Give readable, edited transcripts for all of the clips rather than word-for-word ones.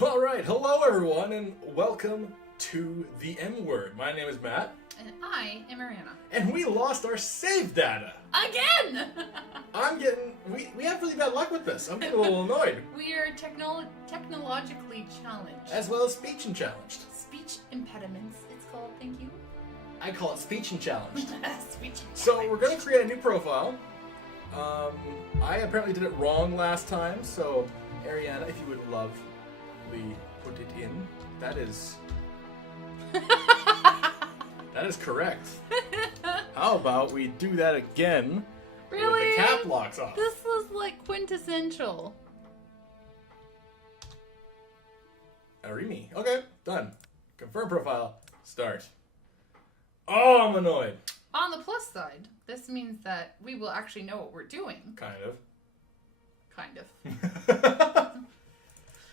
All right, hello everyone, and welcome to the M Word. My name is Matt, And I am Ariana. and we lost our save data. Again! We have really bad luck with this. I'm getting a little annoyed. We are technologically challenged. As well as speech and challenged. Speech impediments, it's called. Thank you. I call it speech and challenged. Speech So we're going to create a new profile. I apparently did it wrong last time, so Ariana, if you would lovely put it in, that is correct. How about we do that again? Really? With the cap locks off. This was like quintessential. Arimi. Okay, done. Confirm profile. Start. Oh, I'm annoyed. On the plus side, this means that we will actually know what we're doing. Kind of. Kind of.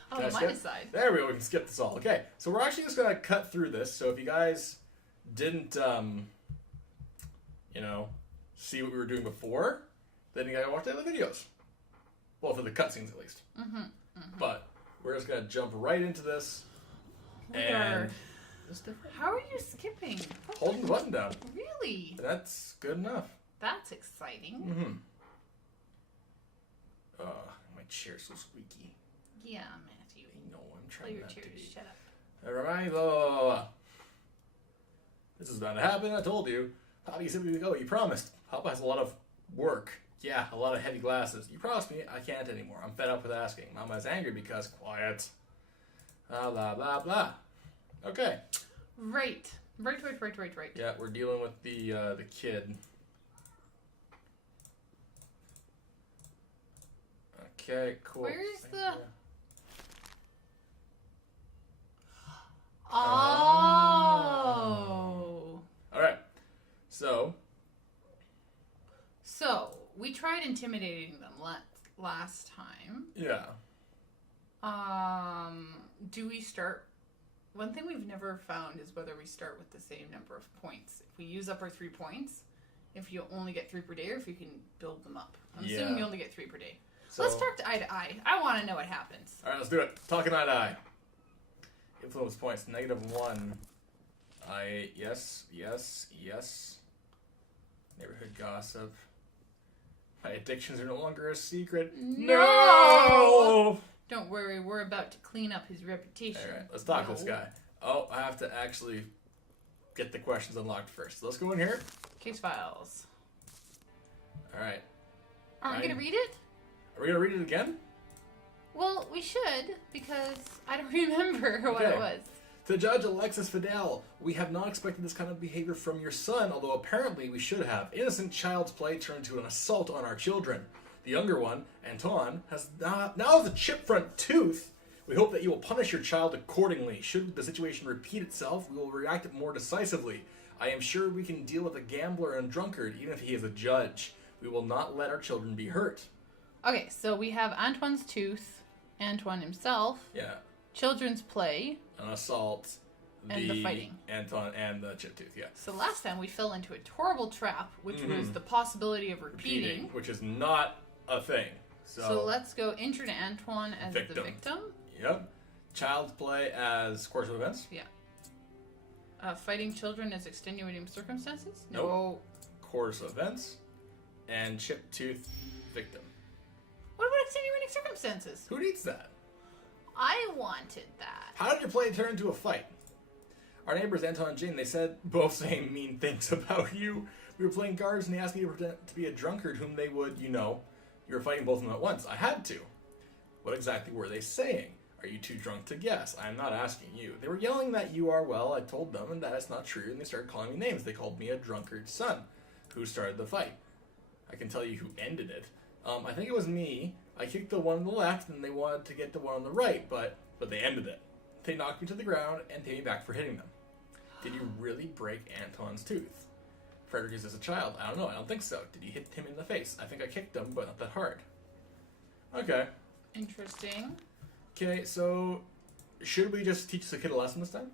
Can On I the skip? minus side. There we go. We can skip this all. Okay, so we're actually just gonna cut through this. So if you guys didn't, see what we were doing before, then you gotta watch the other videos. Well, for the cutscenes at least. But we're just gonna jump right into this. And it's different. How are you skipping? Holding the button down. Really? That's good enough. That's exciting. My chair's so squeaky. Yeah, Matthew. I know, I'm Play trying your not to tears. be. Shut up. Alright, blah, blah, blah, blah. This is bound to happen, I told you. Papa, you said we would go. You promised. Papa has a lot of work. Yeah, a lot of heavy glasses. You promised me I can't anymore. I'm fed up with asking. Mama's angry because quiet. Blah, blah, blah, blah. Okay. Right. Yeah, we're dealing with the kid. Okay, cool. Where's Thank the- you. Oh. Alright. So, we tried intimidating them last time. yeah. Do we start? One thing we've never found is whether we start with the same number of points. If we use up our 3 points, if you only get 3 per day, or if you can build them up. I'm assuming Yeah. you only get 3 per day. So, Let's talk to eye to eye. I want to know what happens. Alright, let's do it. Talking eye to eye. Influence points, -1. Yes. Neighborhood gossip. My addictions are no longer a secret. No! Don't worry, we're about to clean up his reputation. Alright, let's talk to this No. guy. Oh, I have to actually get the questions unlocked first. So let's go in here. Case files. Alright. Are we Fine. going to read it? Are we going to read it again? Well, we should, because I don't remember what Okay. it was. To Judge Alexis Fidel, we have not expected this kind of behavior from your son, although apparently we should have. Innocent child's play turned to an assault on our children. The younger one, Antoine, has now has a chip front tooth. We hope that you will punish your child accordingly. Should the situation repeat itself, we will react more decisively. I am sure we can deal with a gambler and drunkard, even if he is a judge. We will not let our children be hurt. Okay, so we have Antoine's tooth, Antoine himself, Yeah. children's play. An assault. And the fighting. Antoine and the chip tooth, yeah. So last time we fell into a horrible trap, which was the possibility of repeating. Which is not a thing. So let's go intro to Antoine as the victim. Yep. Child's play as course of events. Yeah. Fighting children as extenuating circumstances? Nope. No. Course of events. And chip tooth victim. What about extenuating circumstances? Who needs that? I wanted that. How did your play turn into a fight? Our neighbors Anton and Jane, they said both saying mean things about you. We were playing guards and they asked me to pretend to be a drunkard whom they would, you were fighting both of them at once. I had to. What exactly were they saying? Are you too drunk to guess? I am not asking you. They were yelling that you are well, I told them, and that is not true, and they started calling me names. They called me a drunkard's son. Who started the fight? I can tell you who ended it. I think it was me. I kicked the one on the left, and they wanted to get the one on the right, but they ended it. They knocked me to the ground and paid me back for hitting them. Did you really break Antoine's tooth? Frederick is as a child. I don't know. I don't think so. Did you hit him in the face? I think I kicked him, but not that hard. Okay. Interesting. Okay, so should we just teach the kid a lesson this time?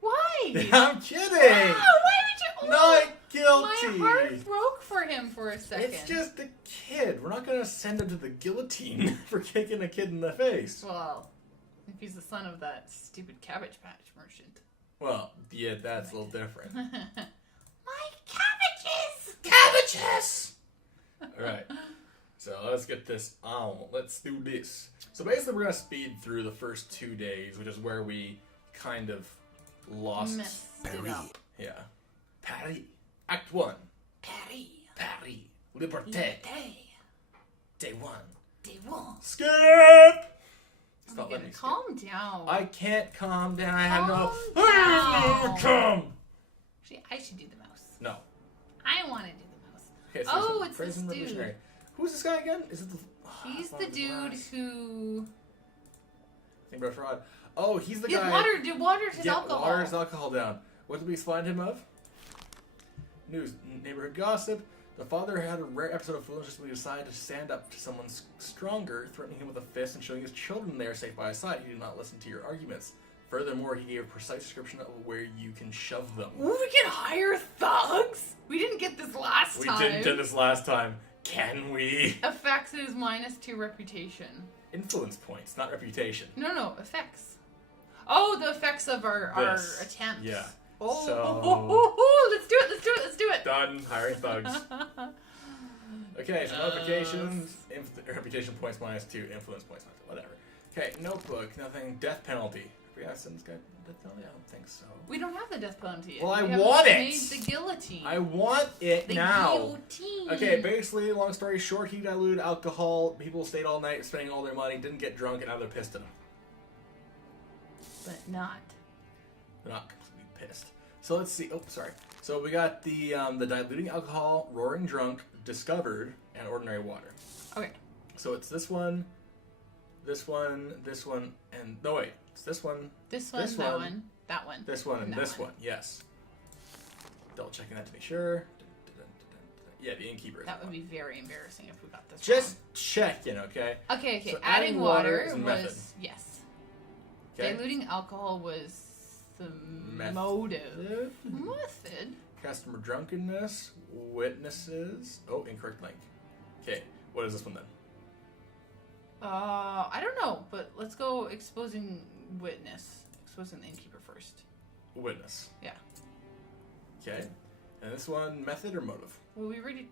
Why? I'm kidding! Wow, why would you? Not guilty! My heart broke for him for a second. It's just a kid. We're not going to send him to the guillotine for kicking a kid in the face. Well, If he's the son of that stupid Cabbage Patch merchant. Well, yeah, that's a little different. My cabbages! Cabbages! Alright. So let's get this on. Let's do this. So basically we're going to speed through the first 2 days, which is where we kind of lost Messed it up. Yeah. Paris. Act 1. Paris. Paris. Liberté. Day. Day 1. Day one. Skip! Oh Stop my letting me God, skip. calm down. I can't calm down. I have no... Calm Calm! Actually, I should do the mouse. No. I want to do the mouse. Okay, so Oh, listen, it's praise this and dude. revolutionary. Who's this guy again? Is it the... He's Oh, the dude glass. who... Think about fraud. Oh, he's the He guy... watered his Yeah, alcohol. waters his alcohol down. What did we find him of? News. Neighborhood gossip. The father had a rare episode of foolishness when he decided to stand up to someone stronger, threatening him with a fist and showing his children they are safe by his side. He did not listen to your arguments. Furthermore, he gave a precise description of where you can shove them. Ooh, we can hire thugs. We didn't get this last We time. didn't do this last time. Can we? Effects is -2 reputation. Influence points, not reputation. No, effects. Oh, the effects of our This. attempts. Yeah. Oh, So- let's do it. Done. Hiring thugs. Okay, so notifications, reputation points -2, influence points -2, whatever. Okay, notebook, nothing, death penalty. Have we asked this guy death penalty? I don't think so. We don't have the death penalty yet. Well, I We haven't want it! made the guillotine. I want it the now. guillotine. Okay, basically, long story short, he diluted alcohol. People stayed all night spending all their money, didn't get drunk, and now they're pissed at him. But not. They're not completely pissed. So let's see. Oh, sorry. So we got the diluting alcohol, roaring drunk, discovered, and ordinary water. Okay. So it's this one, this one, this one, and no wait, it's this one, This one, This that one, one, that one. this one, and that this one. Yes. Double checking that to be sure. Yeah, the innkeeper. Is That the would one. be very embarrassing if we got this Just checking, okay? wrong. Okay. so Adding water is a was method. yes. Okay. Diluting alcohol was the Method. motive. Method. Customer drunkenness, witnesses. Oh, incorrect link. Okay, what is this one then? I don't know, but let's go exposing witness. Exposing the innkeeper first. Witness. Yeah. Okay. And this one, method or motive? Well, we already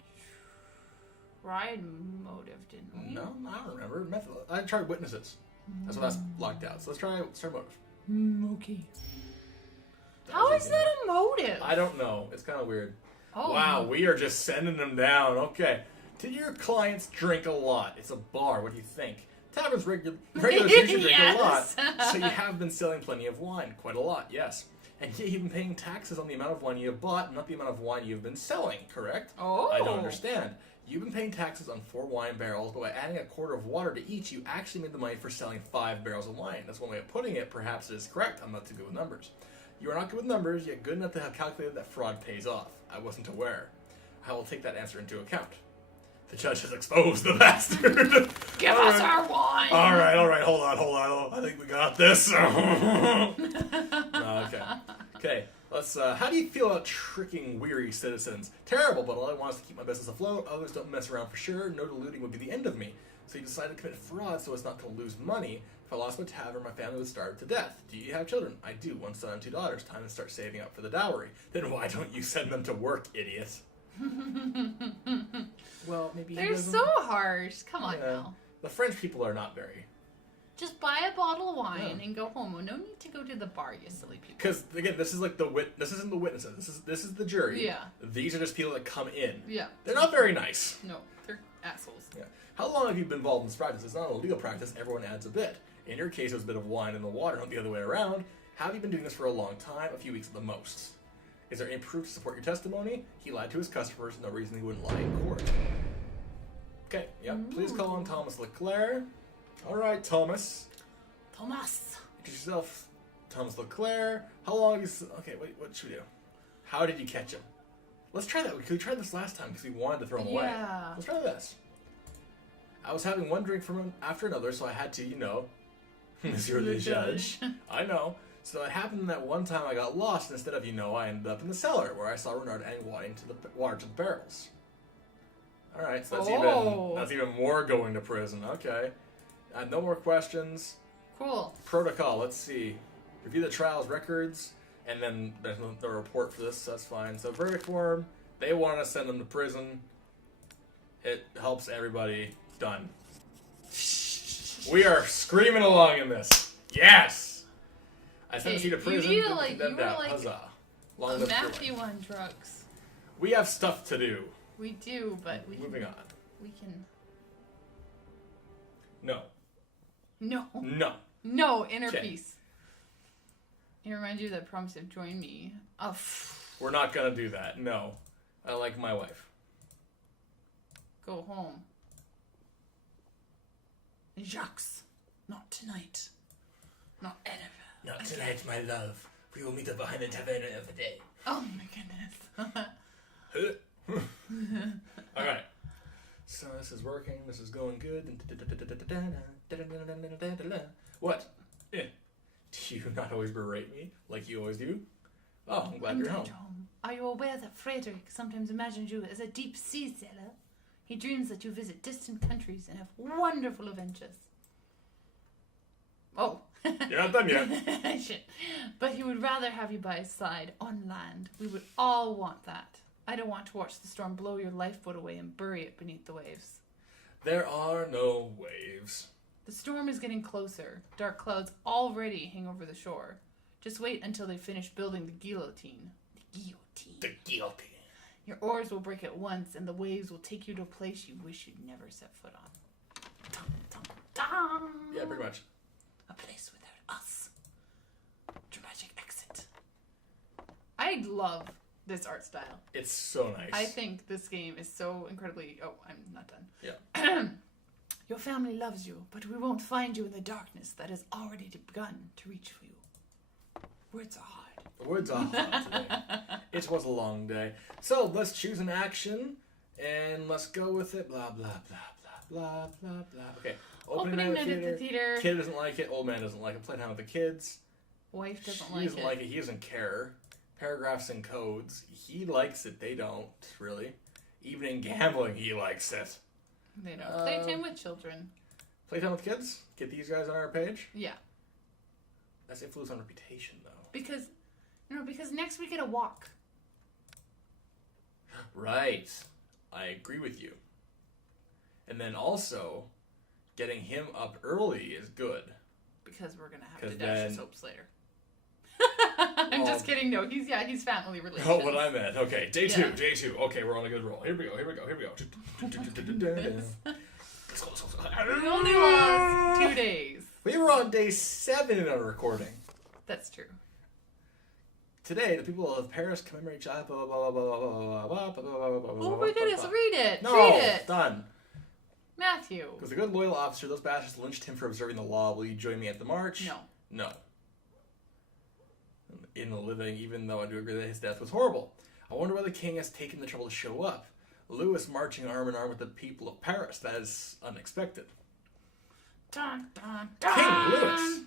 tried motive, didn't we? No, I don't remember. Method. I tried witnesses. That's what that's locked out. So let's try motive. Okay. That How was is easy. that a motive? I don't know. It's kind of weird. Oh. Wow, we are just sending them down. Okay. Did your clients drink a lot? It's a bar. What do you think? Taverns regulars usually drink a lot, Yes. so you have been selling plenty of wine. Quite a lot, yes. And yet you've been paying taxes on the amount of wine you have bought, not the amount of wine you've been selling, correct? Oh. I don't understand. You've been paying taxes on 4 wine barrels, but by adding a quarter of water to each, you actually made the money for selling 5 barrels of wine. That's one way of putting it. Perhaps it is correct. I'm not too good with numbers. You are not good with numbers, yet good enough to have calculated that fraud pays off. I wasn't aware. I will take that answer into account. The judge has exposed the bastard. Give us our wine. All right. Hold on. I think we got this. Okay. Let's. How do you feel about tricking weary citizens? Terrible, but all I want is to keep my business afloat. Others don't mess around for sure. No deluding would be the end of me. So you decided to commit fraud so as not to lose money. If I lost my tavern, my family would starve to death. Do you have children? I do. 1 son and 2 daughters. Time to start saving up for the dowry. Then why don't you send them to work, idiot? Well, maybe he They're doesn't. so harsh. Come on Yeah. now. The French people are not very. Just buy a bottle of wine Yeah. and go home. No need to go to the bar, you silly people. Because again, this is like This isn't the witnesses. This is the jury. Yeah. These are just people that come in. Yeah. They're not very nice. No, they're assholes. Yeah. How long have you been involved in this practice? It's not a legal practice. Everyone adds a bit. In your case, it was a bit of wine in the water, not the other way around. Have you been doing this for a long time? A few weeks at the most. Is there any proof to support your testimony? He lied to his customers. No reason he wouldn't lie in court. Okay. Yep. Please call on Thomas Leclerc. All right, Thomas. Thomas. Introduce yourself, Thomas Leclerc. How long have you... Okay, wait, what should we do? How did you catch him? Let's try that. We tried this last time because we wanted to throw him away. Yeah. Let's try this. I was having one drink from him after another, so I had to, Monsieur the judge. I know. So it happened that one time I got lost, and instead of, I ended up in the cellar, where I saw Renard adding water to the barrels. Alright, so that's even more going to prison. Okay. No more questions. Cool. Protocol, let's see. Review the trial's records, and then there's the report for this, so that's fine. So verdict form, they want to send them to prison. It helps everybody. Done. We are screaming along in this. Yes! I sent you to prison. You Condemned were out. like Huzzah. Long a live Matthew Sterling. on drugs. We have stuff to do. We do, but Moving on. We can. No. No. No. No, inner Okay. peace. It reminds you of that promise to join me. Oh. We're not gonna do that. No. I like my wife. Go home. Jacques. Not tonight. Not ever. Not tonight, my love. We will meet up behind the tavern of the day. Oh my goodness. Alright. So this is working. This is going good. What? Do you not always berate me like you always do? Oh, I'm glad you're home. Are you aware that Frederick sometimes imagines you as a deep sea sailor? He dreams that you visit distant countries and have wonderful adventures. Oh. You're not done yet. Shit. But he would rather have you by his side on land. We would all want that. I don't want to watch the storm blow your lifeboat away and bury it beneath the waves. There are no waves. The storm is getting closer. Dark clouds already hang over the shore. Just wait until they finish building the guillotine. The guillotine. The guillotine. Your oars will break at once, and the waves will take you to a place you wish you'd never set foot on. Dum, dum, dum. Yeah, pretty much. A place without us. Dramatic exit. I love this art style. It's so nice. I think this game is so incredibly... Oh, I'm not done. Yeah. Your family loves you, but we won't find you in the darkness that has already begun to reach for you. Words are hard. The words are hard today. It was a long day. So let's choose an action and let's go with it. Blah, blah, blah, blah, blah, blah, blah. Okay. Opening night at the theater. Kid doesn't like it. Old man doesn't like it. Play time with the kids. Wife doesn't He like doesn't it. like it. He doesn't care. Paragraphs and codes. He likes it. They don't, really. Even in gambling, he likes it. They don't. Playtime with children. Playtime with kids? Get these guys on our page? Yeah. That's influence on reputation, though. Because next we get a walk. Right. I agree with you. And then also, getting him up early is good. Because we're going to have 'Cause to dash then- his hopes later. I'm just kidding. No, he's family relations. Oh, what I meant. Okay, day two. Yeah. Day two. Okay, we're on a good roll. Here we go. Let's go. We only lost 2 days. We were on day 7 in our recording. That's true. Today, the people of Paris commemorate blah, blah, blah, blah, blah, blah, blah, blah, blah, blah, blah, Oh my goodness, read it. No, Read it. done. Matthew. Because a good loyal officer, those bastards lynched him for observing the law. Will you join me at the march? No. No. In the living, even though I do agree that his death was horrible. I wonder why the king has taken the trouble to show up. Louis marching arm in arm with the people of Paris. That is unexpected. Dun, dun, dun. King Louis.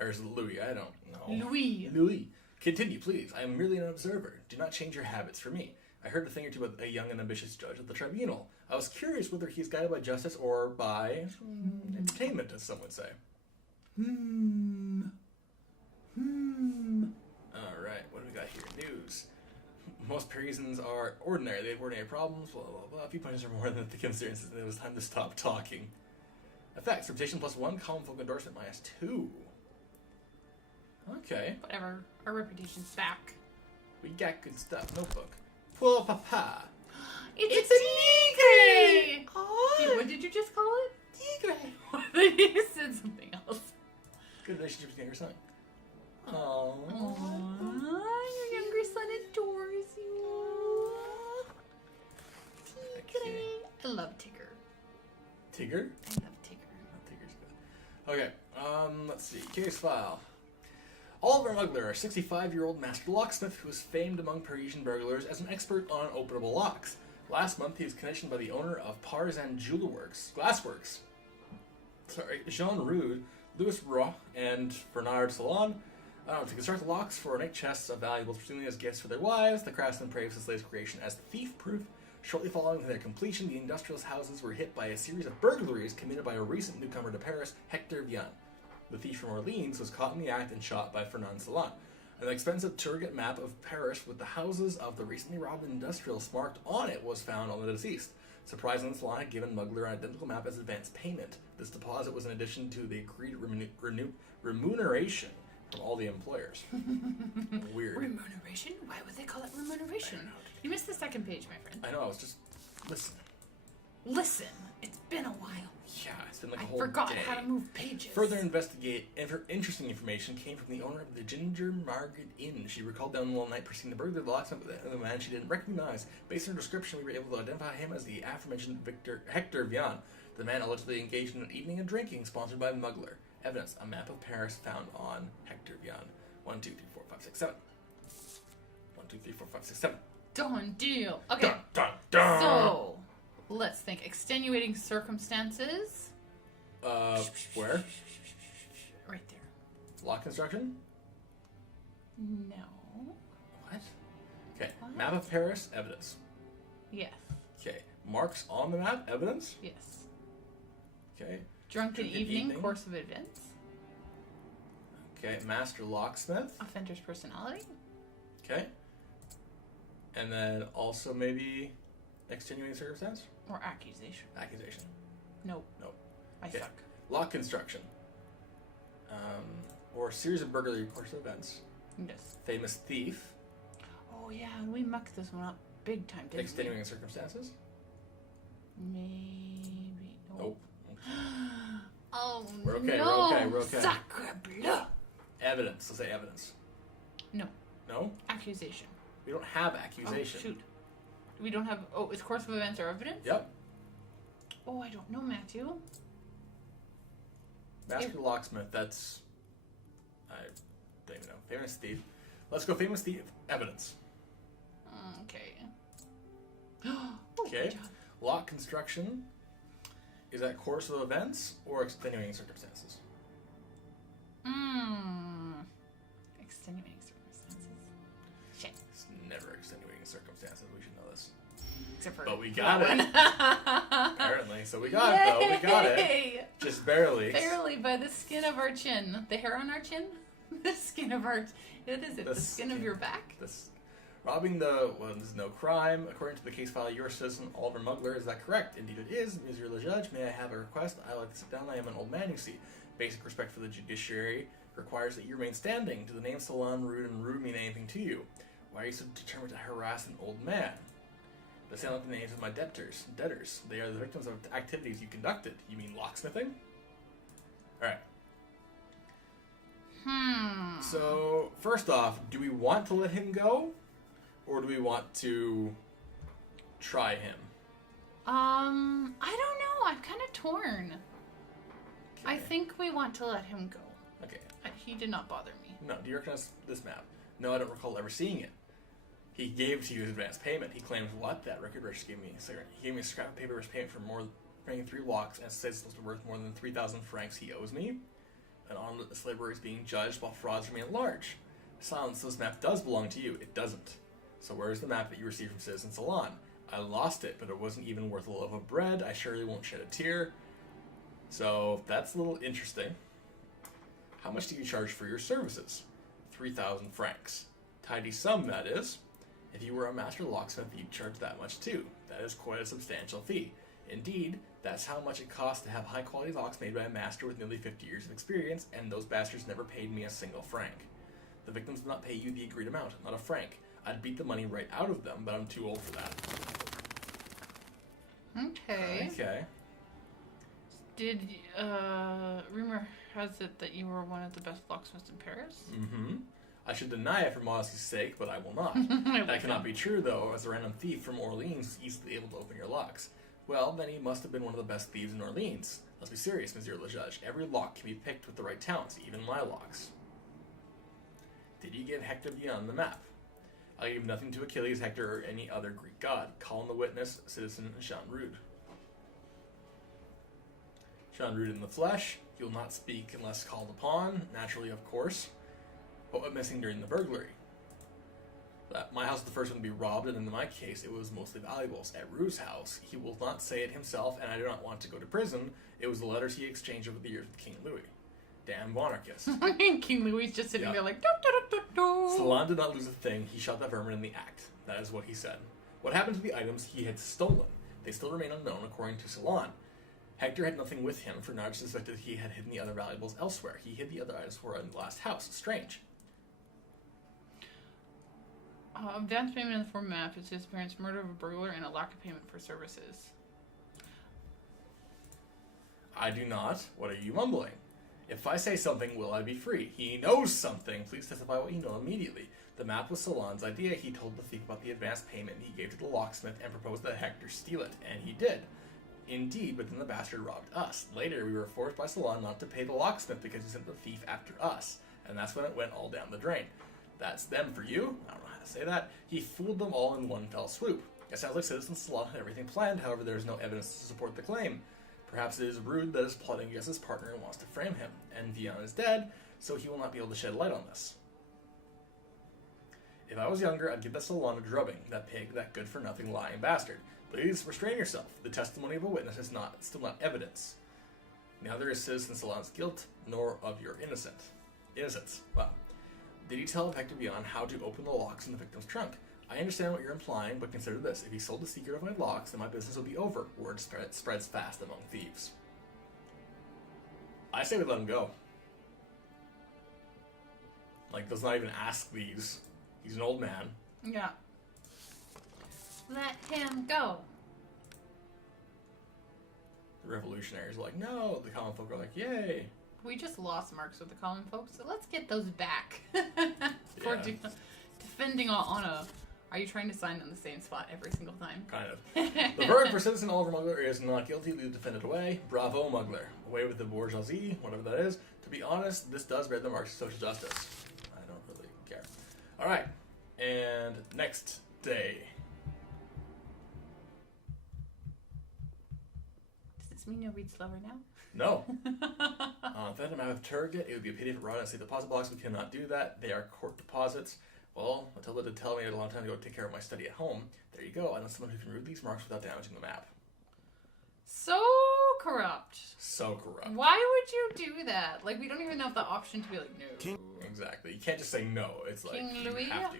Or is it Louis? I don't know. Louis. Louis. Continue, please. I am merely an observer. Do not change your habits for me. I heard a thing or two about a young and ambitious judge at the tribunal. I was curious whether he's guided by justice or by entertainment, as some would say. Alright, what do we got here? News. Most Parisians are ordinary. They have ordinary problems, blah, blah, blah. A few punches are more than the concerns, and it was time to stop talking. Effects. Reputation +1, common folk endorsement -2. Okay. Whatever. Our reputation's back. We got good stuff. Notebook. Pour papa. It's a tigre! Oh, What did you just call it? tigre. You said something else. Good relationship with your younger son. Oh. Aww, your younger son adores you. Tigre. I love Tigger. Tigger? I love Tigger. Tigger's good. Okay. Let's see. Case file. Oliver Mugler, a 65-year-old master locksmith who is famed among Parisian burglars as an expert on openable locks. Last month, he was commissioned by the owner of Parson Glassworks. Jean Rude, Louis Roy, and Bernard Salon to construct locks for ornate chests of valuables, presumably as gifts for their wives. The craftsman praised his latest creation as thief-proof. Shortly following their completion, the industrialist houses were hit by a series of burglaries committed by a recent newcomer to Paris, Hector Vian. The thief from Orleans was caught in the act and shot by Fernand Salant. An expensive Turgot map of Paris with the houses of the recently robbed industrialists marked on it was found on the deceased. Surprisingly, Salant had given Mugler an identical map as advance payment. This deposit was in addition to the agreed remuneration from all the employers. Weird. Remuneration? Why would they call it remuneration? You missed the second page, my friend. I know, I was just listening. Listen, it's been a while. Yeah, it's been like a I whole forgot day. how to move pages. Further interesting information came from the owner of the Ginger Margaret Inn. She recalled down one night preceding the burglary, the locksmith of the man she didn't recognize. Based on her description, we were able to identify him as the aforementioned Hector Vian, the man allegedly engaged in an evening of drinking sponsored by Mugler. Evidence: a map of Paris found on Hector Vian. 1, 2, 3, 4, 5, 6, 7. 1, 2, 3, 4, 5, 6, 7. Done deal. Okay. Dun, dun, dun. So, let's think. Extenuating circumstances. Where? Right there. Lock construction? No. What? Okay. What? Map of Paris, evidence. Yes. Okay. Marks on the map, evidence. Yes. Okay. Drunken evening, course of events. Okay. Master locksmith. Offender's personality. Okay. And then also maybe extenuating circumstance? Or accusation. Accusation. Nope. Nope. I Okay. suck. Lock construction. Or series of burglary course of events. Yes. Famous thief. Oh yeah, we mucked this one up big time, didn't Extenuating circumstances. we? Maybe. Nope. Oh We're okay, no! we're okay. Sacre bleu! Evidence. Let's say evidence. No. No? Accusation. We don't have accusation. Oh, shoot. We don't have. Oh, it's course of events or evidence? Yep. Oh, I don't know, Matthew. Master locksmith, that's... I don't even know. Famous thief. Let's go famous thief. Evidence. Okay. Okay. Lock construction. Is that course of events or extenuating circumstances? Extenuating circumstances. Shit. It's never extenuating circumstances. We should know this. Except for But we got that it. one. Apparently. So we got it, though. We got it. Yay! Just barely. Barely by the skin of our chin. The hair on our chin? The skin of our... What is it? The skin of your back? This. Robbing the... Well, this is no crime. According to the case file, your citizen, Oliver Mugler. Is that correct? Indeed it is. Monsieur le Judge, may I have a request? I like to sit down. I am an old man, you see. Basic respect for the judiciary requires that you remain standing. Do the names Salon, Rude, and Rude mean anything to you? Why are you so determined to harass an old man? They sound like the names of my debtors. They are the victims of activities you conducted. You mean locksmithing? Alright. So, first off, do we want to let him go? Or do we want to try him? I don't know. I'm kind of torn. Okay. I think we want to let him go. Okay. He did not bother me. No, do you recognize this map? No, I don't recall ever seeing it. He gave to you his advance payment. He claims what? That record just gave me. He gave me a scrap of paper as payment for bringing 3 locks, and says it's worth more than 3,000 francs he owes me. And on this labor is being judged while frauds remain at large. Silence, this map does belong to you. It doesn't. So where's the map that you received from Citizen Salon? I lost it, but it wasn't even worth a loaf of bread. I surely won't shed a tear. So that's a little interesting. How much do you charge for your services? 3,000 francs. Tidy sum, that is. If you were a master locksmith, you'd charge that much too. That is quite a substantial fee. Indeed, that's how much it costs to have high-quality locks made by a master with nearly 50 years of experience, and those bastards never paid me a single franc. The victims did not pay you the agreed amount, not a franc. I'd beat the money right out of them, but I'm too old for that. Okay. Okay. Did, rumor has it that you were one of the best locksmiths in Paris? Mm-hmm. I should deny it for modesty's sake, but I will not. That cannot be true, though, as a random thief from Orleans is easily able to open your locks. Well, then he must have been one of the best thieves in Orleans. Let's be serious, Monsieur le Judge. Every lock can be picked with the right talents, even my locks. Did you give Hector Vian the map? I gave nothing to Achilles, Hector, or any other Greek god. Call in the witness, citizen Jean Rude. Jean Rude in the flesh. He will not speak unless called upon, naturally, of course. What went missing during the burglary? My house was the first one to be robbed, and in my case, it was mostly valuables. At Rue's house, he will not say it himself, and I do not want to go to prison. It was the letters he exchanged over the years with King Louis. Damn monarchist. King Louis just sitting Yeah. there like, do, do, do, do, do. Salon did not lose a thing. He shot that vermin in the act. That is what he said. What happened to the items he had stolen? They still remain unknown, according to Salon. Hector had nothing with him, for Narge suspected he had hidden the other valuables elsewhere. He hid the other items for in the last house. Strange. Advance payment in the form of map is his parents' murder of a burglar and a lack of payment for services. I do not. What are you mumbling? If I say something, will I be free? He knows something. Please testify what you know immediately. The map was Salon's idea. He told the thief about the advance payment he gave to the locksmith and proposed that Hector steal it, and he did. Indeed, but then the bastard robbed us. Later, we were forced by Salon not to pay the locksmith because he sent the thief after us, and that's when it went all down the drain. That's them for you. I don't know how to say that. He fooled them all in one fell swoop. It sounds like Citizen Salon had everything planned, however there is no evidence to support the claim. Perhaps it is rude that is plotting against his partner and wants to frame him. And Vian is dead, so he will not be able to shed light on this. If I was younger, I'd give that Salon a drubbing, that pig, that good-for-nothing lying bastard. Please restrain yourself. The testimony of a witness is still not evidence. Neither is Citizen Salon's guilt, nor of your innocence. Wow. Did he tell Hector Vian how to open the locks in the victim's trunk? I understand what you're implying, but consider this. If he sold the secret of my locks, then my business will be over. Word spreads fast among thieves. I say we let him go. Like, does not even ask these. He's an old man. Yeah. Let him go. The revolutionaries are like, no. The common folk are like, yay. We just lost marks with the common folks, so let's get those back. For Yeah. defending on a... Are you trying to sign on the same spot every single time? Kind of. The verdict for Citizen Oliver Mugler is not guilty, leave the defendant away. Bravo, Mugler. Away with the bourgeoisie, whatever that is. To be honest, this does bear the marks of social justice. I don't really care. Alright, and next day. Does this mean you'll read slower now? No. Phantom out of Turget, it would be a pity if it brought in a safe deposit box. We cannot do that. They are court deposits. Well, Matilda did tell me a long time ago to take care of my study at home. There you go. I know someone who can read these marks without damaging the map. So corrupt. So corrupt. Why would you do that? Like, we don't even have the option to be like, no. Exactly. You can't just say no. It's like, King you Louis? have to.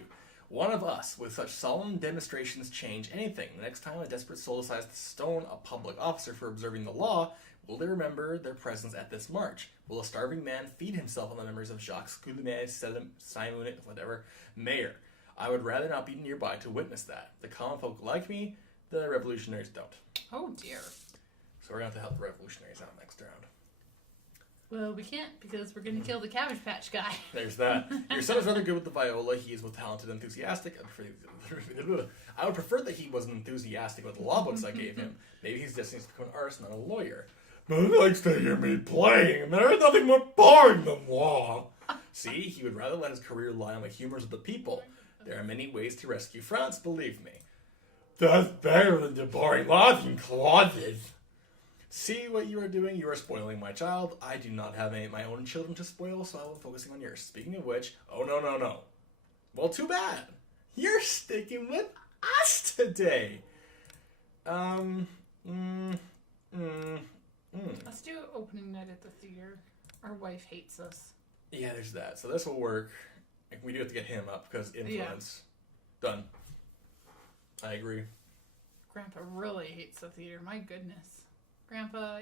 One of us, with such solemn demonstrations, change anything. The next time a desperate soul decides to stone a public officer for observing the law, will they remember their presence at this march? Will a starving man feed himself on the memories of Jacques Coulommiers, Simon, whatever, mayor? I would rather not be nearby to witness that. The common folk like me, the revolutionaries don't. Oh, dear. So we're going to have to help the revolutionaries out next round. Well, we can't because we're going to kill the Cabbage Patch guy. There's that. Your son is rather good with the viola. He is both talented and enthusiastic. I would prefer that he wasn't enthusiastic with the law books I gave him. Maybe he's destined to become an artist, not a lawyer. But he likes to hear me playing, and there is nothing more boring than law. See, he would rather let his career lie on the humors of the people. There are many ways to rescue France, believe me. That's better than the boring laws and clauses. See what you are doing? You are spoiling my child. I do not have any of my own children to spoil, so I will be focusing on yours. Speaking of which, oh no. Well, too bad. You're sticking with us today. Let's do opening night at the theater. Our wife hates us. Yeah, there's that. So this will work. We do have to get him up because influence. Yeah. Done. I agree. Grandpa really hates the theater. My goodness. Grandpa,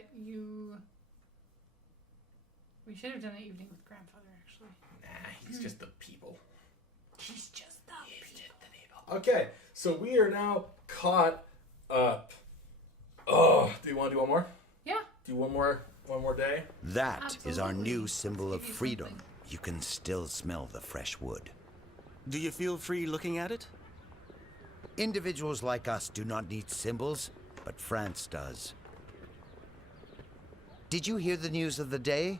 we should have done an evening with grandfather, actually. Nah, he's just the people. He's just the people. Okay, so we are now caught up. Oh, do you want to do one more? Yeah. Do one more day? That Absolutely. is our new symbol of Maybe freedom. something. You can still smell the fresh wood. Do you feel free looking at it? Individuals like us do not need symbols, but France does. Did you hear the news of the day?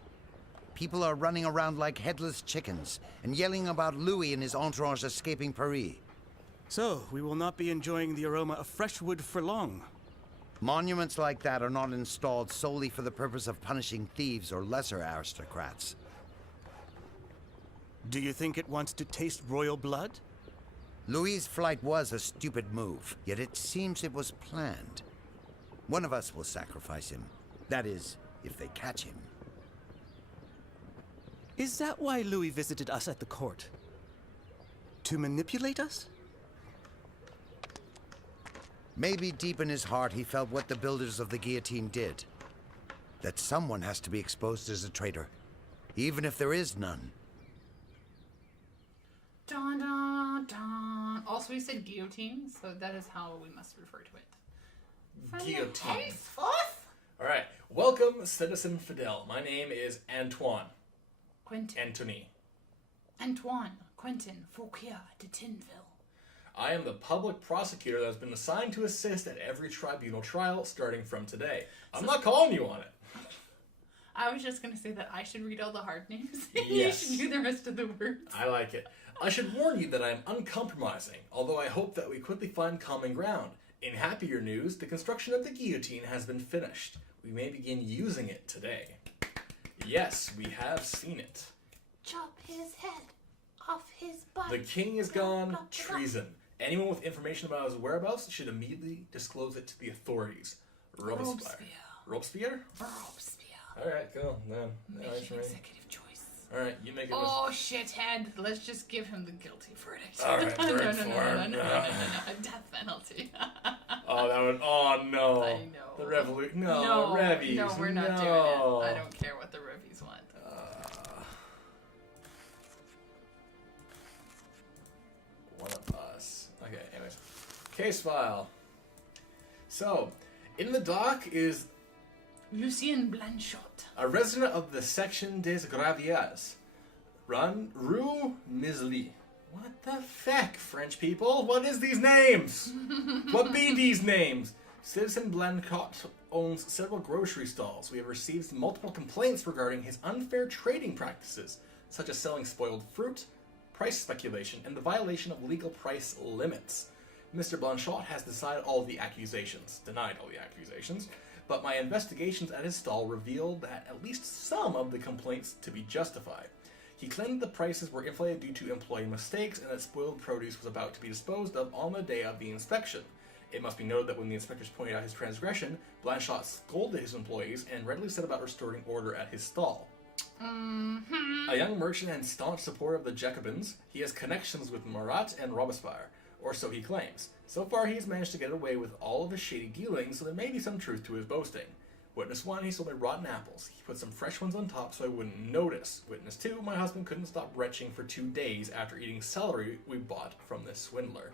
People are running around like headless chickens and yelling about Louis and his entourage escaping Paris. So, we will not be enjoying the aroma of fresh wood for long. Monuments like that are not installed solely for the purpose of punishing thieves or lesser aristocrats. Do you think it wants to taste royal blood? Louis's flight was a stupid move, yet it seems it was planned. One of us will sacrifice him. That is, if they catch him. Is that why Louis visited us at the court? To manipulate us? Maybe deep in his heart he felt what the builders of the guillotine did. That someone has to be exposed as a traitor, even if there is none. Dun, dun, dun. Also, we said guillotine, so that is how we must refer to it. From Guillotine. henceforth, All right. Welcome, Citizen Fidel. My name is Antoine. Quentin. Anthony. Antoine Quentin Fouquier de Tinville. I am the public prosecutor that has been assigned to assist at every tribunal trial starting from today. I'm not calling you on it. I was just going to say that I should read all the hard names. Yes. You should do the rest of the words. I like it. I should warn you that I am uncompromising, although I hope that we quickly find common ground. In happier news, the construction of the guillotine has been finished. We may begin using it today. Yes, we have seen it. Chop his head off his butt. The king is gone. Treason. Anyone with information about his whereabouts should immediately disclose it to the authorities. Robespierre. Robespierre? Robespierre. Alright, cool. Then. Make Nice an right. executive choice. Alright, you make it. Oh, shithead. Let's just give him the guilty verdict. All right, no, verdict no, no, form. no, no, no, no, no, no. Death penalty. Oh, that would. Oh, no. I know. The revolution. No, no, Revies. no, we're not doing No. it. I don't care what the Revies want. One of us. Okay, anyways. Case file. So, in the dock is Lucien Blanchot. a resident of the Section des Graviers, Rue Misly. What the feck, French people? What is these names? What be these names? Citizen Blanchot owns several grocery stalls. We have received multiple complaints regarding his unfair trading practices, such as selling spoiled fruit, price speculation, and the violation of legal price limits. Mr. Blanchot has denied all the accusations, but my investigations at his stall revealed that at least some of the complaints to be justified. He claimed the prices were inflated due to employee mistakes and that spoiled produce was about to be disposed of on the day of the inspection. It must be noted that when the inspectors pointed out his transgression, Blanchot scolded his employees and readily set about restoring order at his stall. A young merchant and staunch supporter of the Jacobins, he has connections with Marat and Robespierre, or so he claims. So far, he has managed to get away with all of his shady dealings, so there may be some truth to his boasting. Witness 1, he sold me rotten apples. He put some fresh ones on top so I wouldn't notice. Witness 2, my husband couldn't stop retching for 2 days after eating celery we bought from this swindler.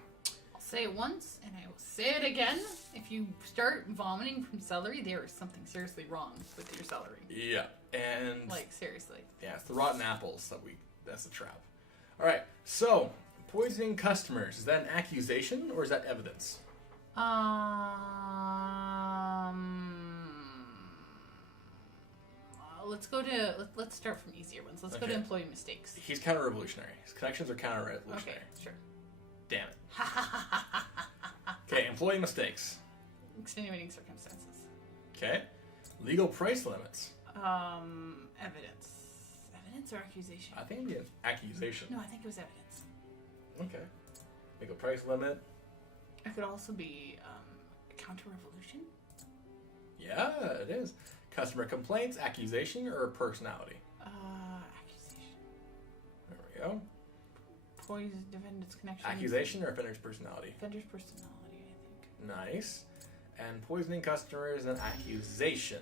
I'll say it once, and I will say it again. If you start vomiting from celery, there is something seriously wrong with your celery. Yeah, and... Like, seriously. Yeah, it's the rotten apples that's the trap. Alright, so, poisoning customers, is that an accusation or is that evidence? Let's start from easier ones. Let's go Okay. to employee mistakes. He's counter-revolutionary. His connections are counter-revolutionary. Okay, sure. Damn it. Okay, employee mistakes. Extenuating circumstances. Okay. Legal price limits. Evidence. Evidence or accusation? I think it'd be an accusation. No, I think it was evidence. Okay. Legal price limit. It could also be counter-revolution. Yeah, it is. Customer complaints, accusation, or personality. Accusation. There we go. Poison defendant's connection. Accusation or offender's personality. Offender's personality, I think. Nice. And poisoning customers, an accusation.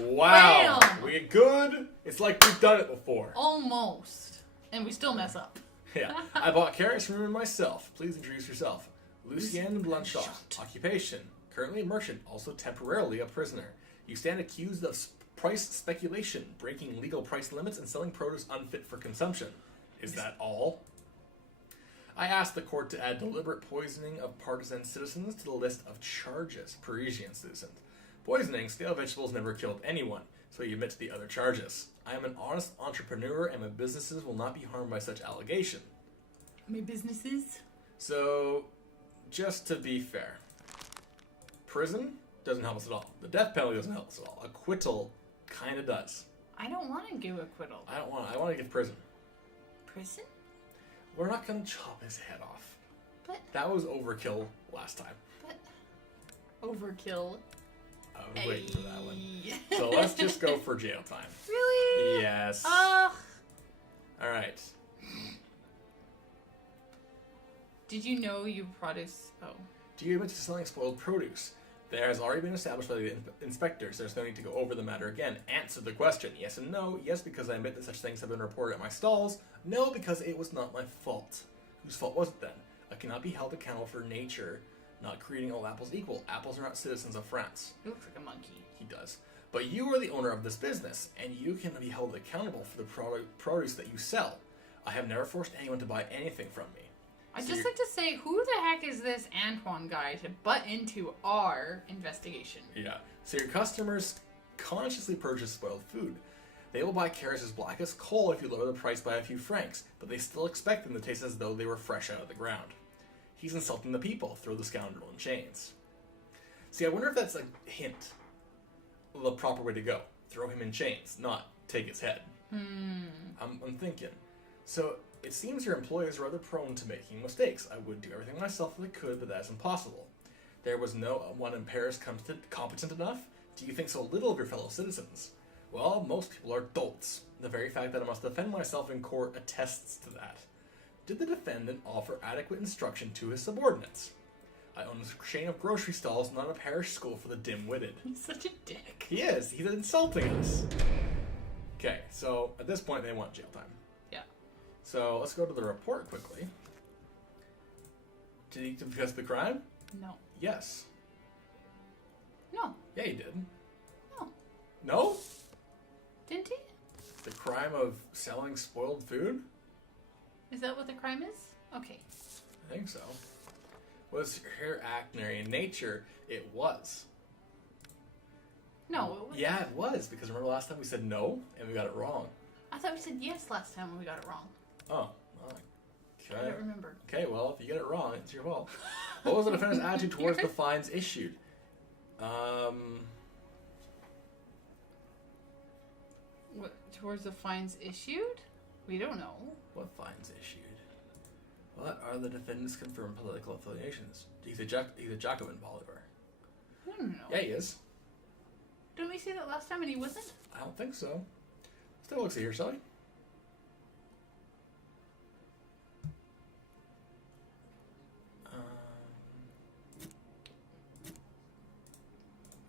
Wow! Bam! We good? It's like we've done it before. Almost. And we still mess up. Yeah. I bought carrots from him myself. Please introduce yourself. Lucien Blanchot. Occupation. Currently a merchant, also temporarily a prisoner. You stand accused of price speculation, breaking legal price limits, and selling produce unfit for consumption. Is that all? I asked the court to add deliberate poisoning of partisan citizens to the list of charges. Parisian citizens. Poisoning stale vegetables never killed anyone, so you admit to the other charges. I am an honest entrepreneur, and my businesses will not be harmed by such allegation. My businesses? So, just to be fair, prison doesn't help us at all. The death penalty doesn't help us at all. Acquittal kind of does. I don't want to give acquittal. I want to give prison. Prison? We're not going to chop his head off. But That was overkill last time. overkill. I was waiting for that one. Ay. So let's just go for jail time. Really? Yes. Alright. Did you know you produce... Oh. Do you admit to selling spoiled produce? There has already been established by the inspectors. There's no need to go over the matter again. Answer the question. Yes and no. Yes, because I admit that such things have been reported at my stalls. No, because it was not my fault. Whose fault was it then? I cannot be held accountable for nature not creating all apples equal. Apples are not citizens of France. He looks like a monkey. He does. But you are the owner of this business, and you can be held accountable for the produce that you sell. I have never forced anyone to buy anything from me. I'd So just you're- like to say, who the heck is this Antoine guy to butt into our investigation? Yeah. So your customers consciously purchase spoiled food. They will buy carrots as black as coal if you lower the price by a few francs, but they still expect them to taste as though they were fresh out of the ground. He's insulting the people. Throw the scoundrel in chains. See, I wonder if that's a hint. The proper way to go. Throw him in chains, not take his head. I'm thinking. So, it seems your employee is rather prone to making mistakes. I would do everything myself if I could, but that's impossible. There was no one in Paris competent enough? Do you think so little of your fellow citizens? Well, most people are dolts. The very fact that I must defend myself in court attests to that. Did the defendant offer adequate instruction to his subordinates? I own a chain of grocery stalls, not a parish school for the dim-witted. He's such a dick. He is. He's insulting us. Okay, so at this point they want jail time. Yeah. So let's go to the report quickly. Did he confess the crime? No. Yes. No. Yeah, he did. No. No? Didn't he? The crime of selling spoiled food? Is that what the crime is? Okay. I think so. Was her actionary in nature? It was. No. It was, Yeah, it was, because remember last time we said no, and we got it wrong. I thought we said yes last time when we got it wrong. Oh, I okay. don't remember. Okay, well, if you get it wrong, it's your fault. What was the defendant's attitude towards the fines issued? What, towards the fines issued? We don't know. What fines issued? What are the defendant's confirmed political affiliations? He's a Jacobin, Bolivar. I don't know. Yeah, he is. Didn't we say that last time and he wasn't? I don't think so. Still looks here, shall we?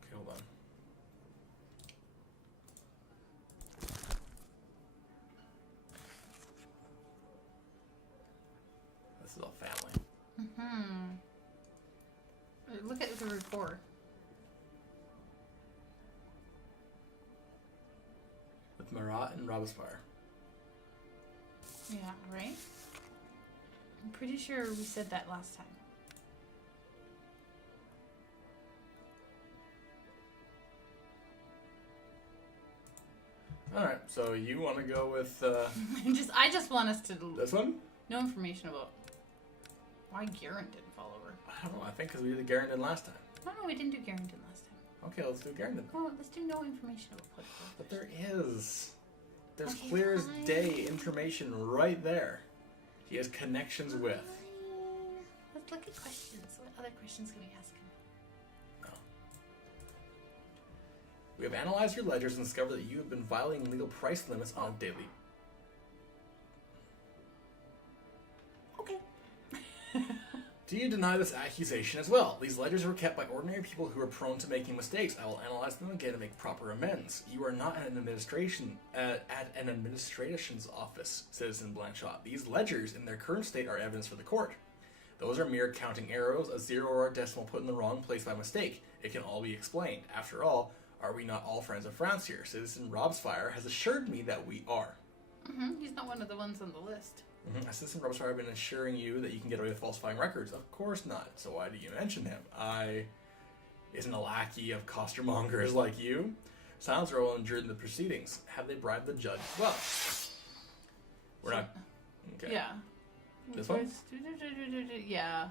Okay, hold on. This is all family. Look at the report. With Marat and Robespierre. Yeah, right? I'm pretty sure we said that last time. Alright, so you want to go with I just want us to this one? know information about why Garen didn't fall over. I don't know, I think because we did Garandon last time. No, we didn't do Garrington last time. Okay, let's do Garandon. Oh, let's do no information about political. But there is. There's Okay, clear as fine. day information right there. He has connections with. Fine. Let's look at questions. What other questions can we ask him? We have analyzed your ledgers and discovered that you have been violating legal price limits on a daily. Okay. Do you deny this accusation as well? These ledgers were kept by ordinary people who are prone to making mistakes. I will analyze them again to make proper amends. You are not at an administration's office, Citizen Blanchot. These ledgers, in their current state, are evidence for the court. Those are mere counting arrows, a zero or a decimal put in the wrong place by mistake. It can all be explained. After all, are we not all friends of France here? Citizen Robespierre has assured me that we are. He's not one of the ones on the list. Citizen Robespierre have been assuring you that you can get away with falsifying records. Of course not. So why do you mention him? I isn't a lackey of costermongers like you. Silence will endure in the proceedings. Have they bribed the judge? Well, we're not. Okay. Yeah. This one? Yeah.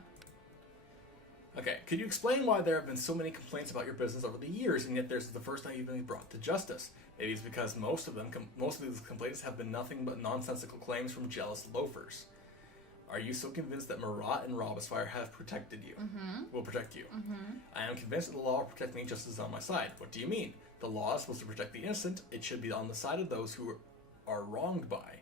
Okay. Could you explain why there have been so many complaints about your business over the years, and yet this is the first time you've been brought to justice? Maybe it's because most of these complaints have been nothing but nonsensical claims from jealous loafers. Are you so convinced that Marat and Robespierre have protected you? Will protect you? I am convinced that the law will protect me just as on my side. What do you mean? The law is supposed to protect the innocent. It should be on the side of those who are wronged by.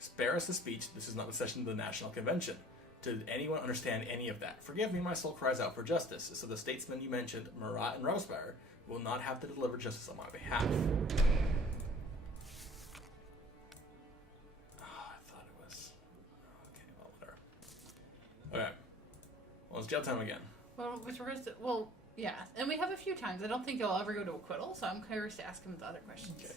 Spare us the speech. This is not the session of the National Convention. Did anyone understand any of that? Forgive me, my soul cries out for justice. So the statesmen you mentioned, Marat and Robespierre, will not have to deliver justice on my behalf. Oh, I thought it was... Okay, well, whatever. Okay. Well, it's jail time again. Well, with regards to, well, yeah, and we have a few times. I don't think he'll ever go to acquittal, so I'm curious to ask him the other questions. Okay.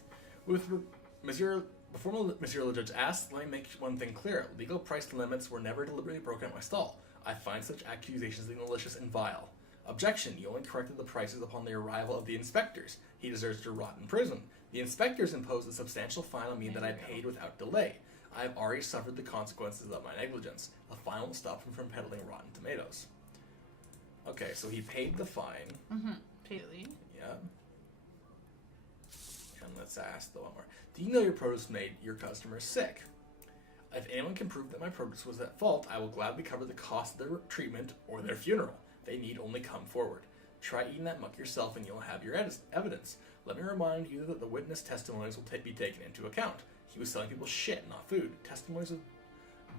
Before Monsieur le Judge asks, let me make one thing clear. Legal price limits were never deliberately broken at my stall. I find such accusations malicious and vile. Objection, you only corrected the prices upon the arrival of the inspectors. He deserves to rot in prison. The inspectors imposed a substantial fine on me that I paid without delay. I have already suffered the consequences of my negligence. A fine will stop him from peddling rotten tomatoes. Okay, so he paid the fine. Mm-hmm. Paley. Yeah. And let's ask the one more. Do you know your produce made your customers sick? If anyone can prove that my produce was at fault, I will gladly cover the cost of their treatment or their funeral. They need only come forward. Try eating that muck yourself and you'll have your evidence. Let me remind you that the witness testimonies will be taken into account. He was selling people shit, not food. Testimonies of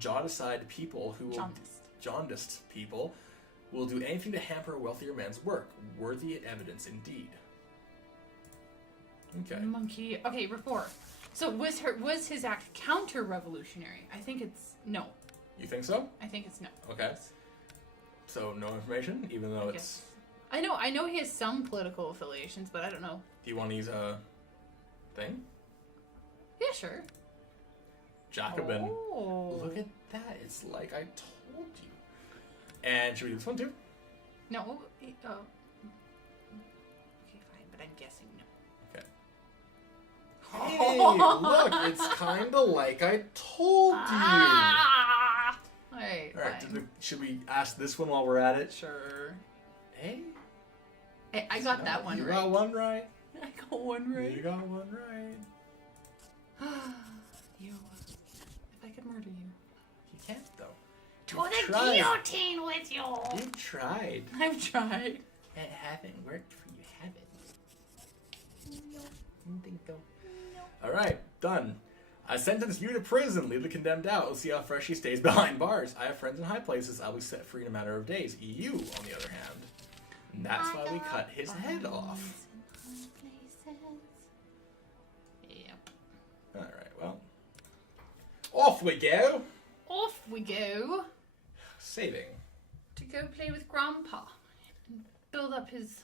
jaundiced people who will... Jaundiced people will do anything to hamper a wealthier man's work. Worthy evidence indeed. Okay. Monkey. Okay, rapport. So was his act counter-revolutionary? I think it's no. You think so? I think it's no. Okay. So no information, even though it's... I know he has some political affiliations, but I don't know. Do you want to use a thing? Yeah, sure. Jacobin. Oh. Look at that. It's like I told you. And should we do this one too? No. Okay, fine, but I'm guessing no. Okay. Hey, look, it's kind of like I told you. Ah! Alright, All right, fine. should we ask this one while we're at it? Sure. Hey? I got that one you right. got one right. I got one right. You got one right. You. If I could murder you. You can't, though. To You've the tried. guillotine with you! You've tried. I've tried. It hasn't worked for you, have it? No. I don't think so. No. Alright, done. I sentence you to prison. Leave the condemned out. Let's see how fresh he stays behind bars. I have friends in high places. I'll be set free in a matter of days. You, on the other hand. And that's why we cut his head off. Yep. Alright, well. Off we go. Off we go Saving. to go play with Grandpa and build up his...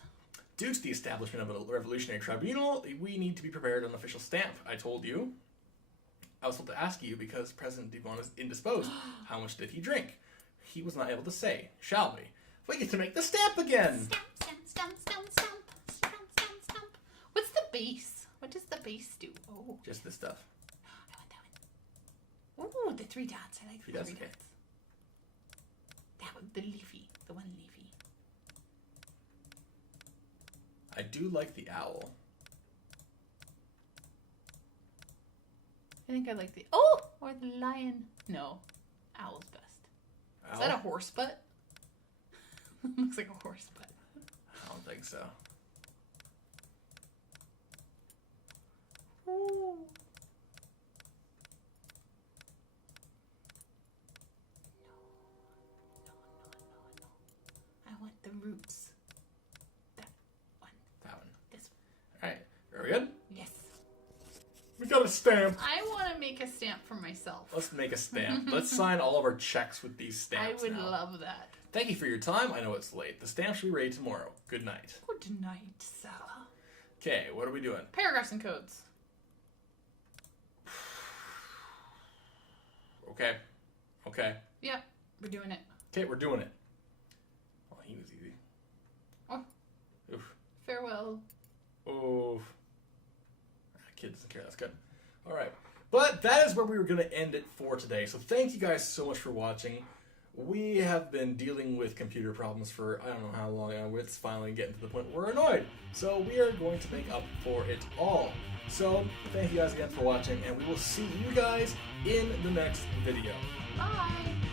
Due to the establishment of a revolutionary tribunal, we need to be prepared on an official stamp. I told you. I was told to ask you because President Devon is indisposed. How much did he drink? He was not able to say. Shall we? We get to make the stamp again! Stamp, stamp, stamp, stamp, stamp, stamp, stamp, stamp. What's the base? What does the base do? Oh, Just this stuff. I want that one. Ooh, the 3 dots. I like the 3 dots, dots. okay. That one, the leafy. The one leafy. I do like the owl. I think I like the... Oh! Or the lion. No. Owl's best. Owl? Is that a horse butt? Looks like a horse butt. I don't think so. Ooh. No. I want the roots. That one. That one. This one. Alright. Very good. Yes. We got a stamp. I want to make a stamp for myself. Let's make a stamp. Let's sign all of our checks with these I stamps would now. love that. Thank you for your time. I know it's late. The stamp should be ready tomorrow. Good night. Good night, sir. Okay, what are we doing? Paragraphs and codes. Okay. Okay. Yep, we're doing it. Okay, we're doing it. Well, he was easy. Oh. Oof. Farewell. Oof. Kid doesn't care. That's good. All right. But that is where we were going to end it for today. So thank you guys so much for watching. We have been dealing with computer problems for I don't know how long. It's finally getting to the point where we're annoyed. So we are going to make up for it all. So thank you guys again for watching, and we will see you guys in the next video. Bye.